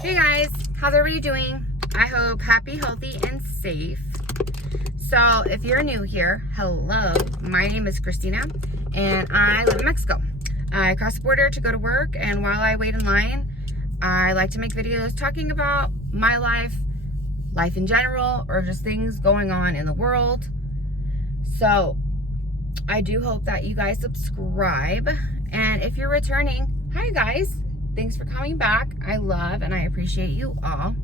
Hey guys, how's everybody doing? I hope happy, healthy, and safe. So if you're new here, hello, my name is Christina and I live in Mexico. I crossed the border to go to work, and while I wait in line, I like to make videos talking about my life in general, or just things going on in the world. So I do hope that you guys subscribe, and if you're returning, hi guys. Thanks for coming back. I love and I appreciate you all.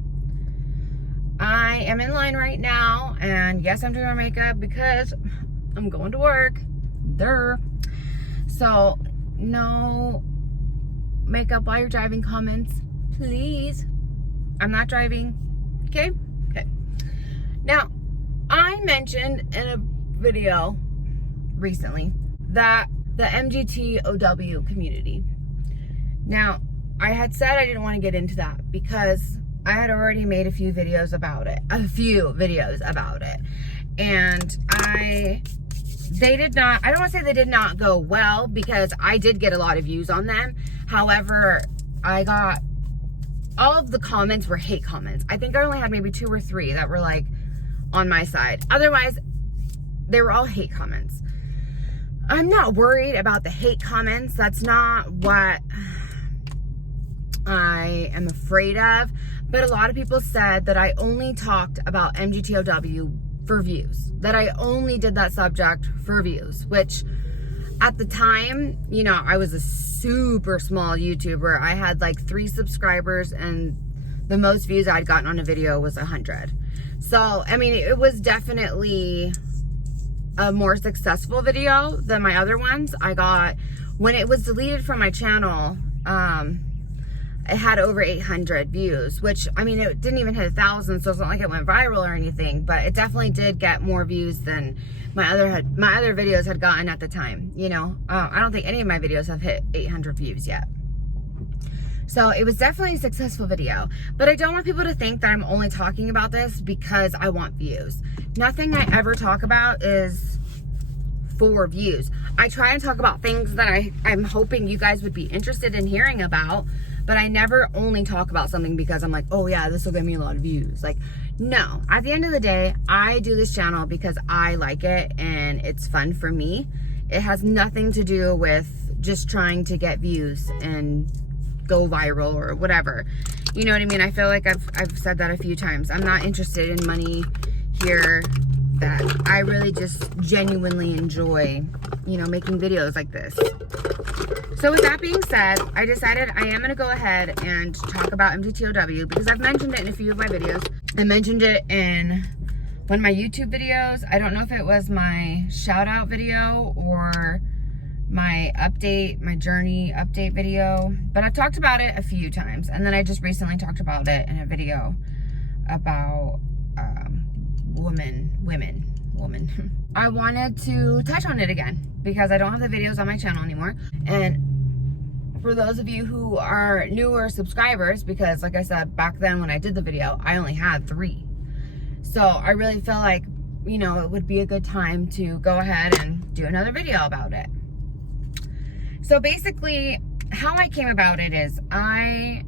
I am in line right now, and yes, I'm doing my makeup because I'm going to work. Duh. So, no makeup while you're driving comments, please. I'm not driving. Okay? Okay. Now, I mentioned in a video recently that the MGTOW community. Now, I had said I didn't want to get into that because I had already made a few videos about it. And I don't want to say they did not go well, because I did get a lot of views on them. However, all of the comments were hate comments. I think I only had maybe 2 or 3 that were like on my side. Otherwise, they were all hate comments. I'm not worried about the hate comments. That's not what I am afraid of. But a lot of people said that I only talked about MGTOW for views, that I only did that subject for views, which at the time, you know, I was a super small YouTuber. I had like 3 subscribers, and the most views I'd gotten on a video was 100. So, I mean, it was definitely a more successful video than my other ones. I got, when it was deleted from my channel, it had over 800 views, which, I mean, it didn't even hit 1,000, so it's not like it went viral or anything, but it definitely did get more views than my other videos had gotten at the time. You know, I don't think any of my videos have hit 800 views yet. So it was definitely a successful video, but I don't want people to think that I'm only talking about this because I want views. Nothing I ever talk about is for views. I try and talk about things that I'm hoping you guys would be interested in hearing about, but I never only talk about something because I'm like, oh yeah, this will get me a lot of views. Like, no. At the end of the day, I do this channel because I like it and it's fun for me. It has nothing to do with just trying to get views and go viral or whatever. You know what I mean? I feel like I've said that a few times. I'm not interested in money here. That I really just genuinely enjoy, you know, making videos like this. So with that being said, I decided I am going to go ahead and talk about MGTOW because I've mentioned it in a few of my videos. I mentioned it in one of my YouTube videos. I don't know if it was my shout out video or my journey update video, but I've talked about it a few times. And then I just recently talked about it in a video about women. I wanted to touch on it again because I don't have the videos on my channel anymore. And for those of you who are newer subscribers, because like I said, back then when I did the video, I only had 3. So I really feel like, you know, it would be a good time to go ahead and do another video about it. So basically, how I came about it is I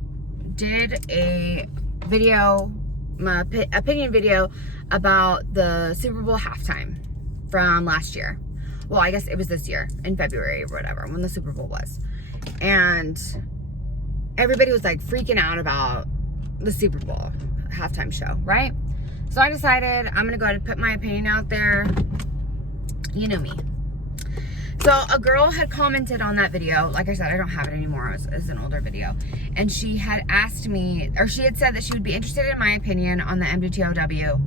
did a video, my opinion video about the Super Bowl halftime from last year. Well, I guess it was this year in February or whatever, when the Super Bowl was. And everybody was like freaking out about the Super Bowl halftime show, right? So I decided I'm gonna go ahead and put my opinion out there. You know me. So a girl had commented on that video. Like I said, I don't have it anymore. It's an older video. And she had asked me, or she had said that she would be interested in my opinion on the MGTOW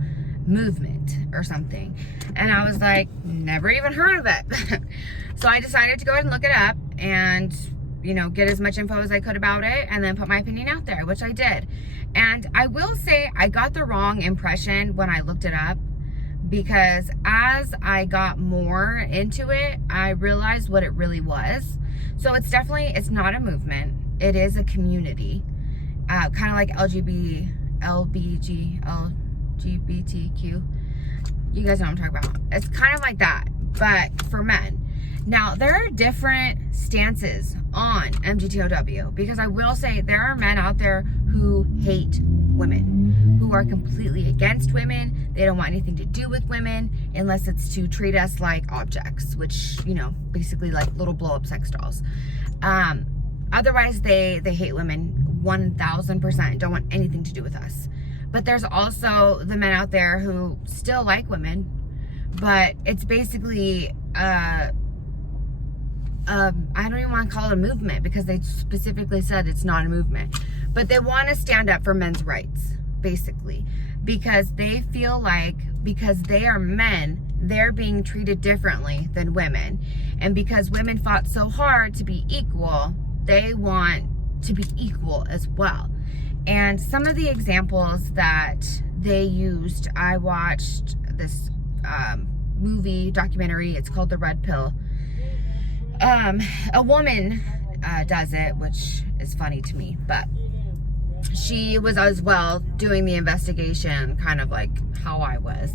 movement or something. And I was like, never even heard of it. So I decided to go ahead and look it up and, you know, get as much info as I could about it and then put my opinion out there, which I did. And I will say I got the wrong impression when I looked it up, because as I got more into it, I realized what it really was. So it's not a movement. It is a community, kind of like LGBTQ. You guys know what I'm talking about. It's kind of like that, but for men. Now, there are different stances on MGTOW, because I will say there are men out there who hate women, who are completely against women. They don't want anything to do with women unless it's to treat us like objects, which, you know, basically like little blow-up sex dolls. Otherwise, they hate women 1000%, don't want anything to do with us. But there's also the men out there who still like women, but it's basically I don't even want to call it a movement, because they specifically said it's not a movement. But they want to stand up for men's rights, basically, because they feel like because they are men, they're being treated differently than women. And because women fought so hard to be equal, they want to be equal as well. And some of the examples that they used, I watched this movie documentary, it's called The Red Pill. A woman does it, which is funny to me, but she was as well doing the investigation, kind of like how I was.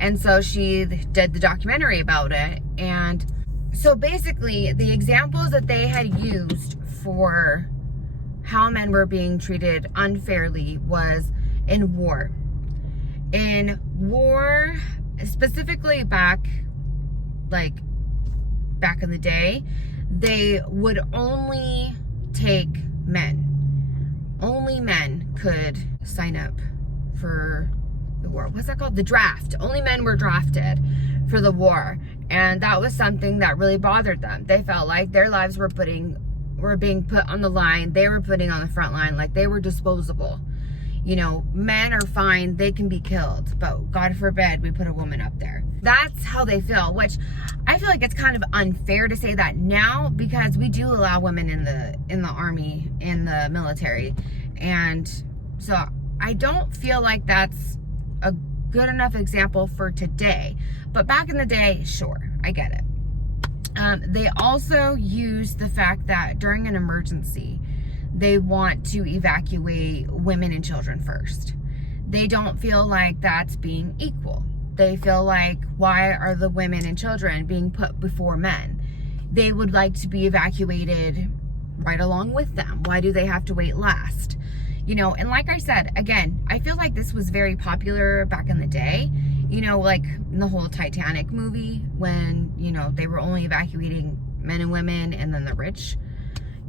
And so she did the documentary about it. And so basically the examples that they had used for how men were being treated unfairly was in war. In war, specifically back in the day, they would only take men. Only men could sign up for the war. What's that called? The draft. Only men were drafted for the war. And that was something that really bothered them. They felt like their lives were being put on the line. They were putting on the front line, like they were disposable. You know, men are fine, they can be killed, but God forbid we put a woman up there. That's how they feel, which I feel like it's kind of unfair to say that now, because we do allow women in the army, in the military. And so I don't feel like that's a good enough example for today. But back in the day, sure, I get it. They also use the fact that during an emergency, they want to evacuate women and children first. They don't feel like that's being equal. They feel like, why are the women and children being put before men? They would like to be evacuated right along with them. Why do they have to wait last? You know, and like I said, again, I feel like this was very popular back in the day. You know, like in the whole Titanic movie, when, you know, they were only evacuating men and women and then the rich.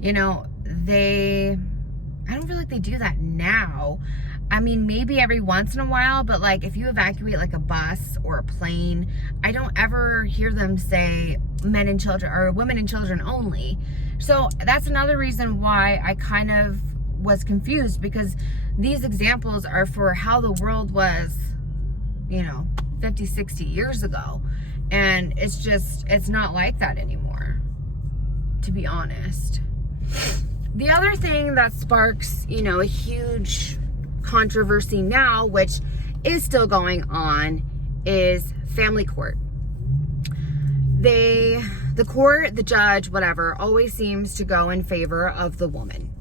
You know, I don't feel like they do that now. I mean, maybe every once in a while, but like if you evacuate like a bus or a plane, I don't ever hear them say men and children or women and children only. So that's another reason why I kind of was confused, because these examples are for how the world was, you know, 50, 60 years ago. And it's not like that anymore, to be honest. The other thing that sparks, you know, a huge controversy now, which is still going on, is family court. The court, the judge, whatever, always seems to go in favor of the woman,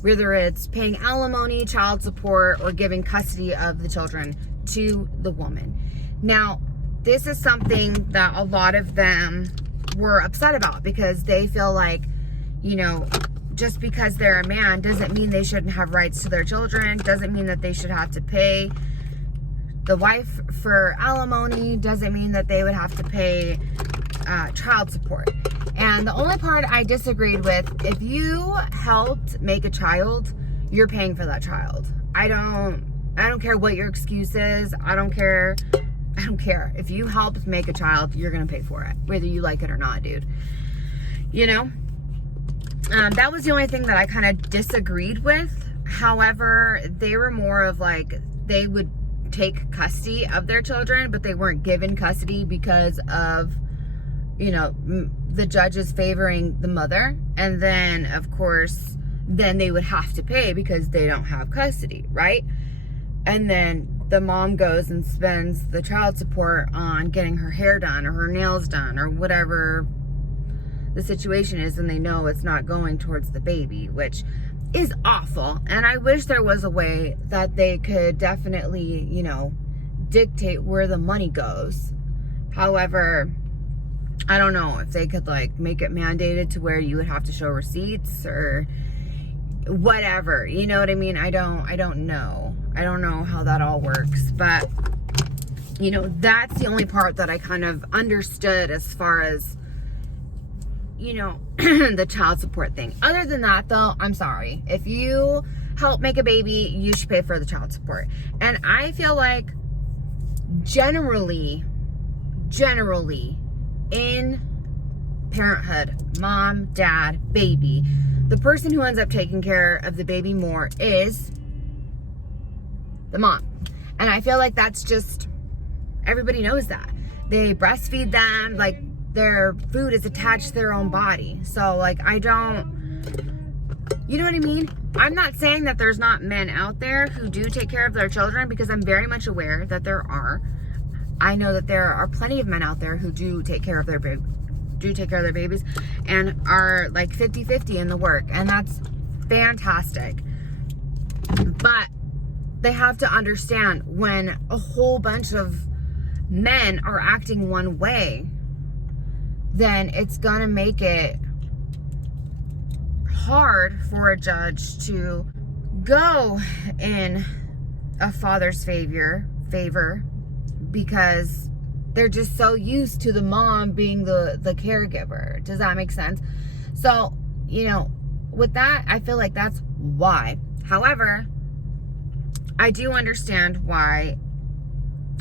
whether it's paying alimony, child support, or giving custody of the children to the woman. Now, this is something that a lot of them were upset about, because they feel like, you know, just because they're a man doesn't mean they shouldn't have rights to their children, doesn't mean that they should have to pay the wife for alimony, doesn't mean that they would have to pay child support. And the only part I disagreed with, if you helped make a child, you're paying for that child. I don't care what your excuse is. I don't care. If you helped make a child, you're gonna pay for it, whether you like it or not, dude. You know? That was the only thing that I kind of disagreed with. However, they were more of like, they would take custody of their children, but they weren't given custody because of, you know, the judges favoring the mother. And then, of course, then they would have to pay because they don't have custody, right? And then the mom goes and spends the child support on getting her hair done or her nails done or whatever the situation is, and they know it's not going towards the baby, which is awful. And I wish there was a way that they could definitely, you know, dictate where the money goes. However, I don't know if they could like make it mandated to where you would have to show receipts, or whatever, you know what I mean? I don't know. I don't know how that all works, but you know, that's the only part that I kind of understood as far as, you know, the child support thing. Other than that, though, I'm sorry. If you help make a baby, you should pay for the child support. And I feel like generally in parenthood, mom, dad, baby, the person who ends up taking care of the baby more is the mom. And I feel like that's just, everybody knows that. They breastfeed them, like their food is attached to their own body. So like, you know what I mean? I'm not saying that there's not men out there who do take care of their children, because I'm very much aware that there are. I know that there are plenty of men out there who do take care of their babies and are like 50-50 in the work, and that's fantastic. But they have to understand, when a whole bunch of men are acting one way, then it's gonna make it hard for a judge to go in a father's favor, because they're just so used to the mom being the caregiver. Does that make sense? So, you know, with that, I feel like that's why. However, I do understand why,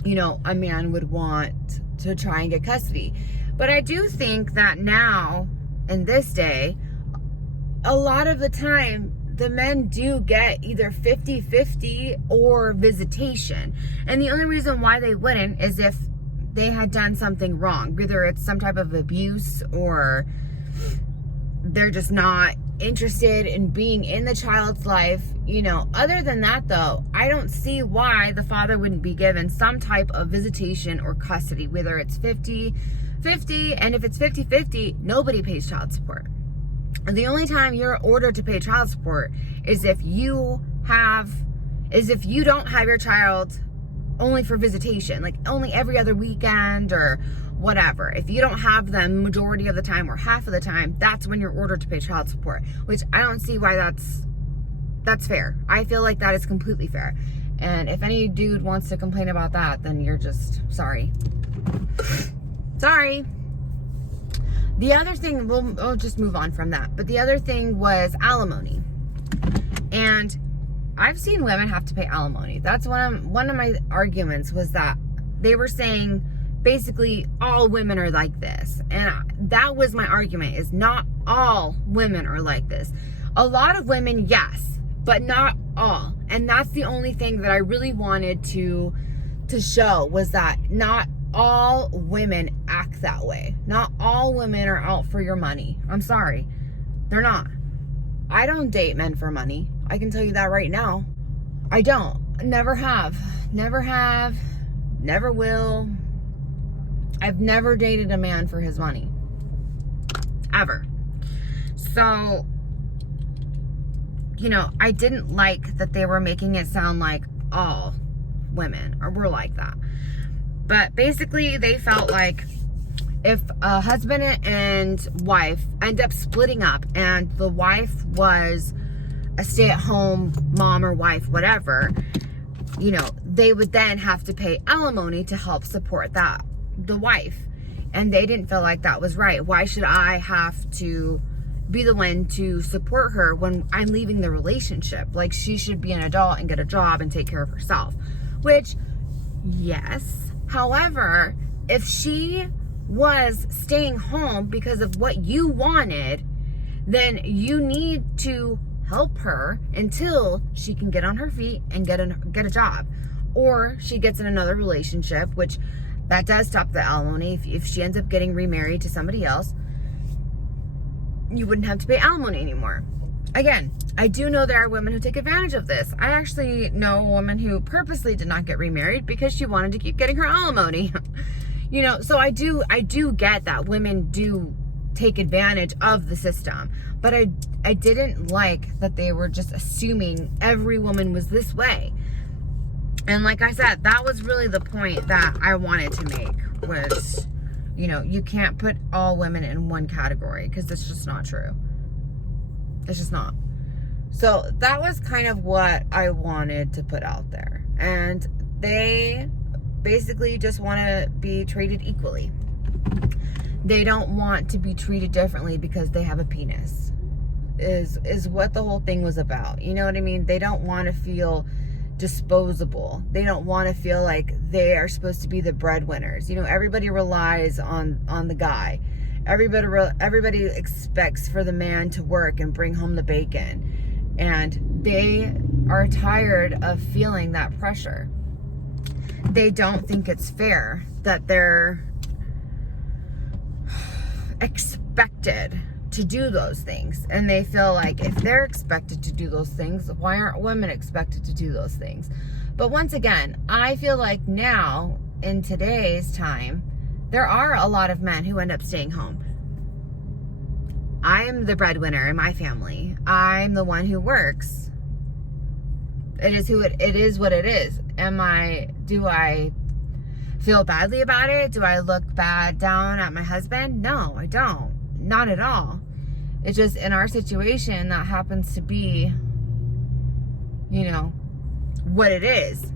you know, a man would want to try and get custody. But I do think that now, in this day, a lot of the time, the men do get either 50-50 or visitation. And the only reason why they wouldn't is if they had done something wrong. Whether it's some type of abuse, or they're just not interested in being in the child's life. You know, other than that, though, I don't see why the father wouldn't be given some type of visitation or custody, whether it's 50-50, and if it's 50-50, nobody pays child support. And the only time you're ordered to pay child support is if you don't have your child only for visitation, like only every other weekend or whatever. If you don't have them majority of the time or half of the time, that's when you're ordered to pay child support, which I don't see why that's fair. I feel like that is completely fair. And if any dude wants to complain about that, then you're just sorry. The other thing, we'll just move on from that. But the other thing was alimony. And I've seen women have to pay alimony. That's one of my arguments, was that they were saying basically all women are like this. And that was my argument, is not all women are like this. A lot of women, yes, but not all. And that's the only thing that I really wanted to show, was that not all women act that way. Not all women are out for your money. I'm sorry. They're not. I don't date men for money. I can tell you that right now. I don't. Never have. Never will. I've never dated a man for his money. Ever. So, you know, I didn't like that they were making it sound like all women were like that. But basically, they felt like if a husband and wife end up splitting up, and the wife was a stay-at-home mom or wife, whatever, you know, they would then have to pay alimony to help support the wife. And they didn't feel like that was right. Why should I have to be the one to support her when I'm leaving the relationship? Like, she should be an adult and get a job and take care of herself. Which, yes. However, if she was staying home because of what you wanted, then you need to help her until she can get on her feet and get a job. Or she gets in another relationship, which that does stop the alimony. If she ends up getting remarried to somebody else, you wouldn't have to pay alimony anymore. Again, I do know there are women who take advantage of this. I actually know a woman who purposely did not get remarried because she wanted to keep getting her alimony. You know, so I do get that women do take advantage of the system. But I didn't like that they were just assuming every woman was this way. And like I said, that was really the point that I wanted to make, was, you know, you can't put all women in one category, because it's just not true. It's just not. So that was kind of what I wanted to put out there. And they basically just want to be treated equally. They don't want to be treated differently because they have a penis. Is what the whole thing was about. You know what I mean? They don't want to feel disposable. They don't want to feel like they are supposed to be the breadwinners. You know, everybody relies on the guy. Everybody expects for the man to work and bring home the bacon. And they are tired of feeling that pressure. They don't think it's fair that they're expected to do those things. And they feel like if they're expected to do those things, why aren't women expected to do those things? But once again, I feel like now, in today's time, there are a lot of men who end up staying home. I am the breadwinner in my family. I'm the one who works. It is what it is. Do I feel badly about it? Do I look bad down at my husband? No, I don't. Not at all. It's just in our situation that happens to be, you know, what it is.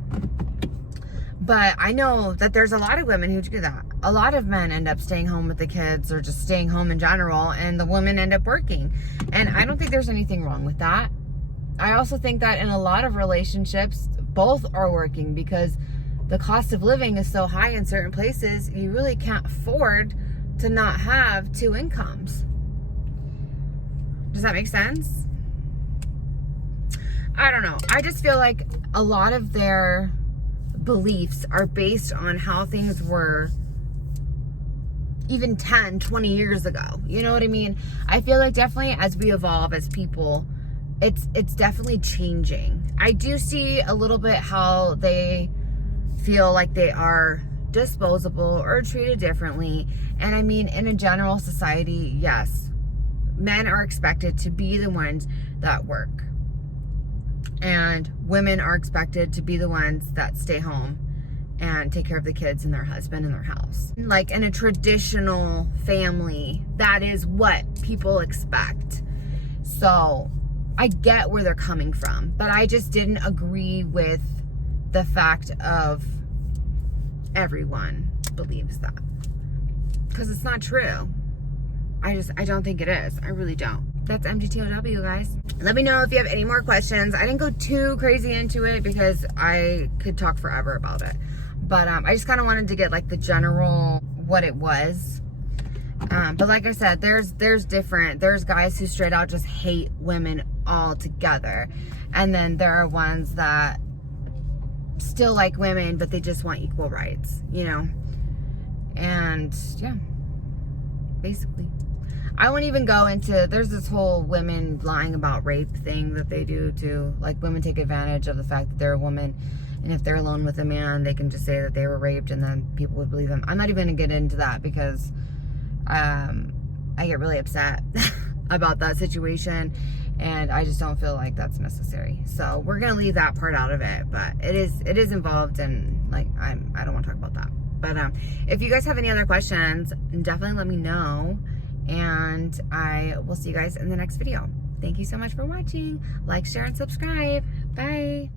But I know that there's a lot of women who do that. A lot of men end up staying home with the kids or just staying home in general, and the women end up working. And I don't think there's anything wrong with that. I also think that in a lot of relationships, both are working because the cost of living is so high in certain places, you really can't afford to not have two incomes. Does that make sense? I don't know. I just feel like a lot of their beliefs are based on how things were even 10, 20 years ago. You know what I mean? I feel like definitely as we evolve as people, it's definitely changing. I do see a little bit how they feel like they are disposable or treated differently. And I mean, in a general society, yes, men are expected to be the ones that work. And women are expected to be the ones that stay home and take care of the kids and their husband and their house. Like in a traditional family, that is what people expect. So I get where they're coming from, but I just didn't agree with the fact of everyone believes that. Because it's not true. I don't think it is. I really don't. That's MGTOW, guys. Let me know if you have any more questions. I didn't go too crazy into it because I could talk forever about it. But I just kind of wanted to get like the general what it was. But like I said, there's guys who straight out just hate women altogether. And then there are ones that still like women, but they just want equal rights, you know? And yeah, basically. I won't even go into, there's this whole women lying about rape thing that they do to, like, women take advantage of the fact that they're a woman, and if they're alone with a man, they can just say that they were raped, and then people would believe them. I'm not even gonna get into that because I get really upset about that situation, and I just don't feel like that's necessary. So we're gonna leave that part out of it, but it is involved, and like I don't want to talk about that. But if you guys have any other questions, definitely let me know. And I will see you guys in the next video. Thank you so much for watching. Like, share, and subscribe. Bye.